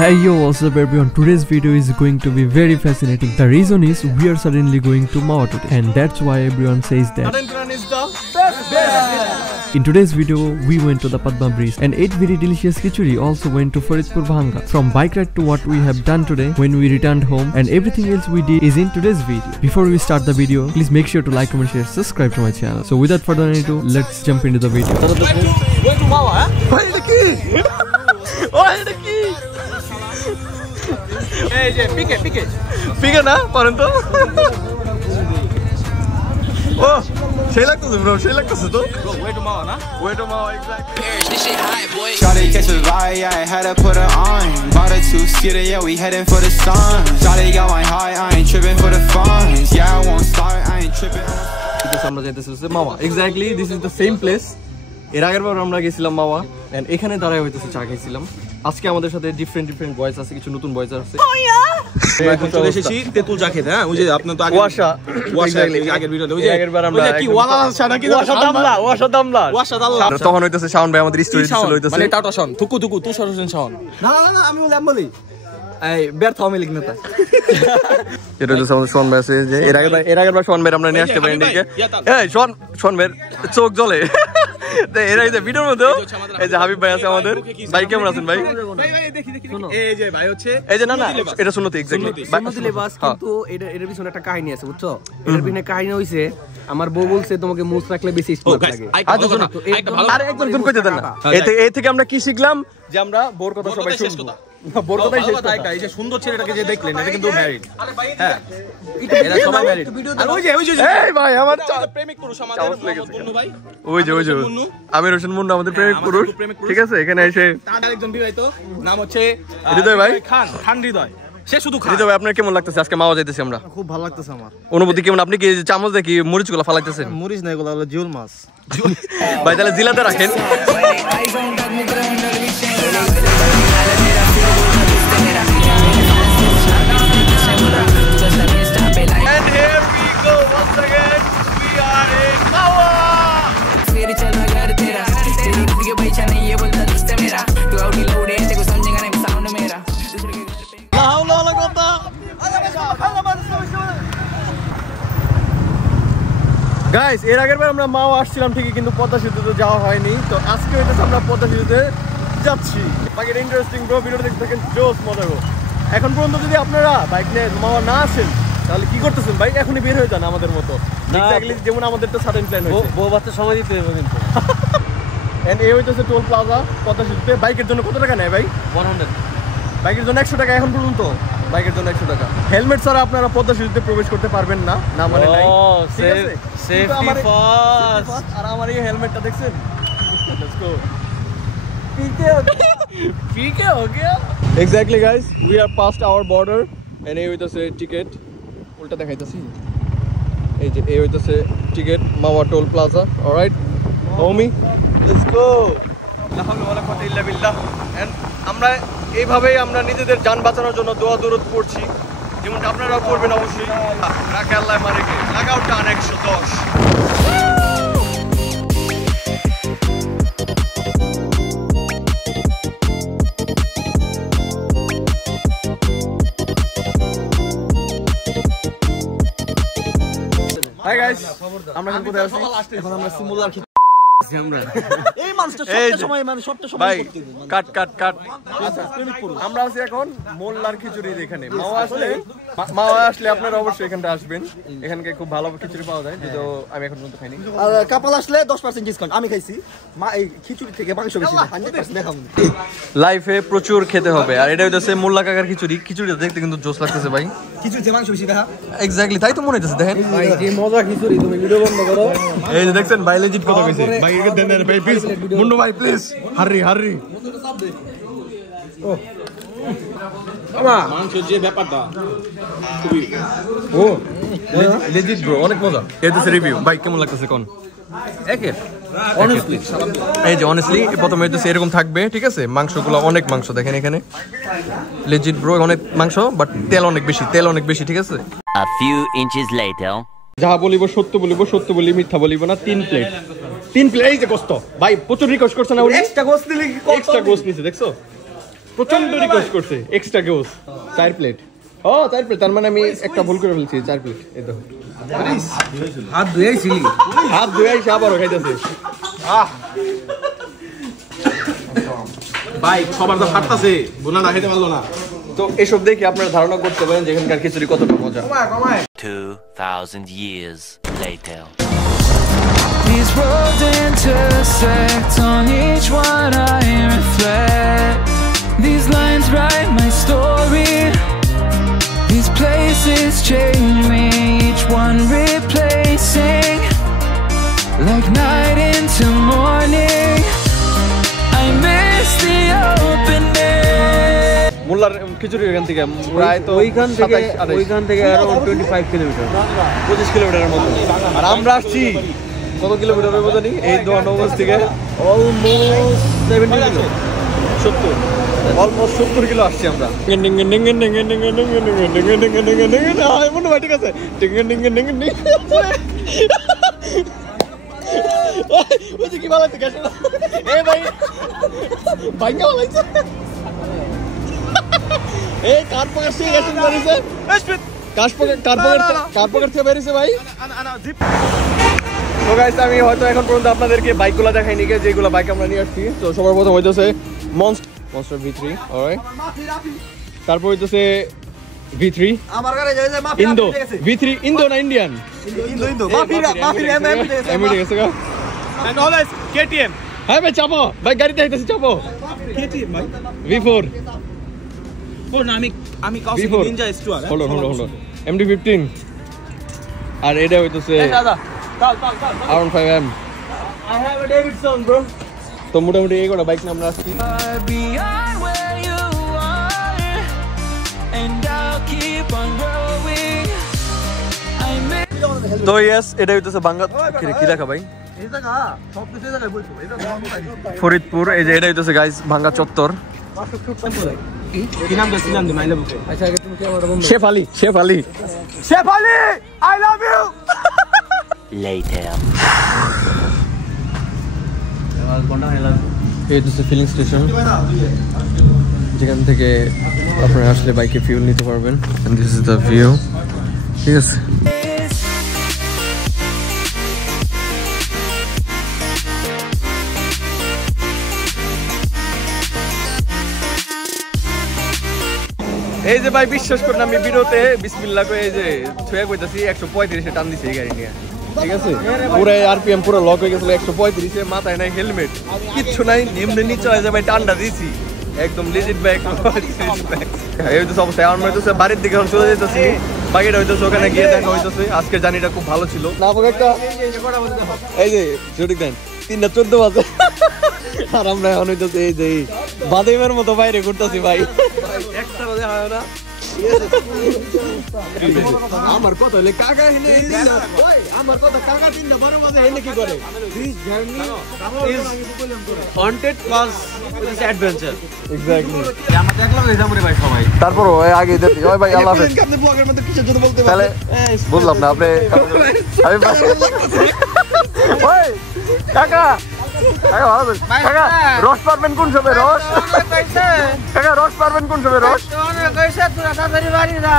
Hey yo, what's up everyone? Today's video is going to be very fascinating. The reason is we are suddenly going to Mawa today, and that's why everyone says that is the best. In today's video, we went to the Padma Bridge and ate very delicious khichuri. Also went to Faridpur Bhanga. From bike ride to what we have done today when we returned home, and everything else we did is in today's video. Before we start the video, please make sure to like, comment, share, subscribe to my channel. So without further ado, let's jump into the video. Wait to Mawa, huh? Why the key? Why the key? Hey, pick it. Pick it, na? Paranto. Oh, she like this, bro. She like this, though. Bro, way to Mawa, na? Way to Mawa, exactly. This shit hot, boy. Shawty catch a vibe, yeah, I had to put her on. Bought a two-seater, yeah, we heading for the sun. Shawty got my high, I ain't tripping for the funds. Yeah, I won't start, I ain't tripping. This is Mawa. Exactly, this is the same place. এর আগের বার আমরা গেছিলাম মাওয়া and এখানে দাঁড়ায় হইতেছে চা খাইছিলাম আজকে আমাদের সাথে ডিফারেন্ট বয়েজ আছে কিছু নতুন বয়েজ আছে এখন চলে এসেছি তেতুল চা খেতে হ্যাঁ ওই যে আপনি তো আগে ওয়াশা আগের ভিডিওতে ওই যে আগের বার আমরা কি ওয়ালা চা নাকি ওয়াশা দামলা তখন হইতেছে শাওন ভাই আমাদের স্টোরি দিছিল হইতেছে মানে টাটা শাওন থুকু তুই সরসেন শাওন না আমি বলি এই বের থাও মিলিক না তা এটা তো শাওন ভাই আছে যে এর আগের বার শাওন ভাই আমরা নিয়ে আসতে পারি নাকি এই শাওন ভাই চোখ জ্বলে এরা এই যে ভিডিওর মধ্যে এই যে হাবিব ভাই আছে আমাদের ভাই কেমন আছেন ভাই দেখি এই যে ভাই হচ্ছে এই যে না এটা শুনতে এক্স্যাক্টলি শুনতে লেবাস কিন্তু এর পিছনে একটা কাহিনী আছে বুঝছো এর পিছনে কাহিনী হইছে আমার বউ বলছে তোমাকে মুছ রাখলে বেশি স্মার্ট লাগে আরে একদম কইতে দেন না এই থেকে আমরা কি শিখলাম যে আমরা বোর কথা সবাই শুনবো বোর কথাই শেষ কথা এই যে সুন্দর ছেলেটাকে যে দেখলেন এটা কিন্তু ম্যারিড হ্যাঁ এরা সবাই ম্যারিড আর ওই যে এই ভাই আমার প্রেমিক পুরুষ আমাদের বন্ধু ভাই ওই যে আমির হোসেন মুন্না আমাদের প্রেমিক পুরুষ ঠিক আছে এখানে এসে তার আরেকজন বিবাহিত নাম হচ্ছে হৃদয় ভাই খান হৃদয় সে শুধু হৃদয় ভাই আপনার কেমন লাগতেছে আজকে মাওয়া যাইতেছি আমরা খুব ভালো লাগতেছে আমার অনুভূতি কেমন আপনি কি চামচ দিয়ে কি মরিচগুলো ফালাইতেছেন মরিচ না এগুলো হলো জিউল মাছ ভাই তাহলে জিলাতে রাখেন And here we go once again. We are in Mawa. Guys, এর আগের বার আমরা মাওয়া আসছিলাম ঠিকই কিন্তু পদ্মা সেতুতে যাওয়া হয়নি তো আজকে হইতেছে আমরা পদ্মা সেতুতে যাচ্ছি বাকি ইন্টারেস্টিং ব্রো ভিডিওটা দেখতে থাকেন জোস মজা গো এখন পর্যন্ত যদি আপনারা বাইক নিয়ে মাওয়া না আসেন তাহলে কি করতেছেন ভাই এখনই বের হয়ে যান আমাদের মতো এক্স্যাক্টলি যেমন আমাদের তো সাডেন প্ল্যান হয়েছে বউ বাচ্চা সময় দিতে হবে কিন্তু এন্ড এই হইতেছে টোল প্লাজা পদ্মা সেতুতে বাইকের জন্য কত টাকা নেয় ভাই 100 বাইকের জন্য 100 টাকা এখন পর্যন্ত বাইকের জন্য 100 টাকা হেলমেট ছাড়া আপনারা পদ্মা সেতুতে প্রবেশ করতে পারবেন না না মানে নাই সেফটি ফার্স্ট আর আমার এই হেলমেটটা দেখছেন লেটস গো पीके हो गया exactly guys we are past our border and এই হইতাছে টিকেট উল্টা দেখাইতাছি এই যে এই হইতাছে ticket Mawa toll plaza alright Homi let's go লা হাওলা ওয়ালা কুওয়াতা ইল্লা বিল্লাহ এন্ড আমরা এইভাবেই আমরা নিজেদের জান বাঁচানোর জন্য দোয়া দরুদ পড়ছি যেমন আপনারাও করবেন অবশ্যই রাখে আল্লাহ মারেকে লাগাও টান 110 Hi guys, আমরা এখন কোথায় আছি? এখন আমরা সিমুলার আমরা এই মানুষটা সবটা সময় করতে দিন কাট আমরা আছি এখন মোল্লার খিচুড়ি এখানে মাওয়া আসলে আপনারা অবশ্যই এখানটা আসবেন এখানকে খুব ভালো খিচুড়ি পাওয়া যায় যদিও আমি এখন পর্যন্ত খাইনি আর কাপাল আসলে 10% ডিসকাউন্ট আমি খাইছি এই খিচুড়ি থেকে মাংস বেশি না 100% দেখাবো লাইফে প্রচুর খেতে হবে আর এটা হইতাছে মোল্লা কাকার খিচুড়িটা দেখতে কিন্তু জোস লাগতেছে ভাই খিচুড়িতে মাংস বেশি দেখা এক্স্যাক্টলি তাই তো মনে হইতাছে দেখেন ভাই যে মজা খিচুড়ি তুমি ভিডিও বন্ধ করো এই যে দেখছেন ভাই লেজিট কথা কইছে ভাই একে দেন ভাই প্লিজ মুন্নু ভাই প্লিজ হারি ও বাবা মাংস যে ব্যাপারটা খুবই ও লেজিট ব্রো অনেক মজা এটাতে রিভিউ ভাই কেমন লাগতেছে কোন একে অনেস্টলি এই যে অনেস্টলি প্রথমে হইতেছে এরকম থাকবে ঠিক আছে মাংসগুলো অনেক মাংস দেখেন এখানে লেজিট ব্রো অনেক মাংস বাট তেল অনেক বেশি ঠিক আছে A few inches later যা বলিব সত্য বলি মিথ্যা বলিব না 3 প্লেট এই যে গোস্ত ভাই প্রচুর রিকোয়েস্ট করছ না উনি এক্সট্রা গোস্ত দিলে এক্সট্রা গোস্ত নিছে দেখছো প্রচন্ড রিকোয়েস্ট করছে এক্সট্রা গোস 4 প্লেট। ও 4 প্লেট, তার মানে আমি একটা ভুল করে ফেলছি। 4 প্লেট এই দেখো। হাত ধুয়েছিলি? হাত ধুয়ে এসে আবারও খাইতেছে। ভাই সবার তো ফাটতাছে, বোনা না খেতে পারলো না। তো এসব দেখে আপনারা ধারণা করতে পারেন যে এখানকার খিচুড়ি কতটা মজা। 2000 years later. These roads intersect, on each one I reflect. These lines write my story. These places change me, each one replacing. Like night into morning, I miss the open air. মোল্লার খিচুড়ি এখান থেকে প্রায় তো ওইখান থেকে আরো 25 kilometre, 25 কিলোমিটারের মতো। আর আমরা আসছি কত কিলোমিটার হবে জানি, এই দোয়ানগঞ্জ থেকে অলমোস্ট 70 কিলো, 70, অলমোস্ট 70 কিলো আসছি আমরা। ঠিক আছে, কি ভালো আছে ভাই, ভাইঙ্গা ভালো আছে। এই কার পকেট থেকে গ্যাস বেরিয়েছে, কার পকেট থেকে বেরিয়েছে ভাই। তো গাইস আমি হয়তো এখন পর্যন্ত আপনাদেরকে বাইকগুলো দেখাইনি, যেগুলো বাইক আমরা নিয়ে আসছি। তো সবার প্রথম হইতেছে মনস্টার V3, অলরাইট। তারপর হইতেছে V3 আমার গাড়ি যাইছে মাফি ইন্দো, V3 ইন্দো না ইন্ডিয়ান, ইন্দো মাফি এমএ গেছে গা। And always KTM। হ্যাঁ ভাই চাপো, ভাই গাড়িতে আইতেছে, চাপো। KTM ভাই V4 ও না, আমি কাউসিকি নিনজা S2 হলো MD15। আর এটা হইতেছে দাদা চল R15M। I have a Davidson bro. তো মোটামুটি এই কটা বাইক নিয়ে আমরা আসছি। Beyond where you are, and I'll keep on growing. I miss. তো ইয়েস, এটা হইতেছে বাঙ্গা, কি লেখা ভাই? এই জায়গা সব কিছু জায়গায় বলছো, এটা ফরিদপুর। এই যে এটা হইতেছে গাইস ভাঙ্গা চত্বর। কি নাম দে মাইলা বুকে। আচ্ছা আগে তুমি কি আমার বন্ধু? Chef Ali I love you. Later. এই হচ্ছে ফিলিং স্টেশন, যেখান থেকে আপনারা আসলে বাইকে ফিউল নিতে পারবেন। And this is the view. ঠিক আছে, এই যে ভাই বিশ্বাস করেন আমি ভিডিওতে বিসমিল্লাহ কই এই যে ছুঁয়া কইতাছি 135 এ টান দিছে এই গাড়ি নিয়ে। ঠিক আছে, পুরো আরপিএম পুরো লক হয়ে গেছিল 135 এ, মাথায় নাই হেলমেট, কিচ্ছু নাই, এমনি নিচে হয়ে যায় ভাই, টান্ডা দিছি একদম লিজিট ব্যাগ। এই হইতেছে অবস্থা। আমার মনে হইতেছে বাড়ির দিকে চলে যেতেছি, বাকিটা হইতেছে ওখানে গিয়ে দেখা হইতেছে। আজকে জানিটা খুব ভালো ছিল না, একটা এই যে জুড়ি দেন 3:14 বাজে। আর আমরা এখন হইতেছে এই যে বাদেমের মতো বাইরে ঘুরতেছি ভাই, একটা বাজে হয় না। আমার কথা হলে কাকা হেনে, আমার কথা কাকা 3:12 বাজে হেনে কি করে? This journey is haunted plus with adventure. Exactly, আমরা দেখলাম এই জামরে ভাই সবাই। তারপরও আগে দেখি ওই ভাই আল্লাহ হাফেজ। আপনি ব্লগের মধ্যে কিসের জন্য বলতে তাহলে বললাম না আপনি, আমি ওই কাকা কাকা রস পারবেন কোন সময়? রস কাকা রস পারবেন কোন সময়? রস কইছে তোরা তাড়াতাড়ি বাড়ি যা।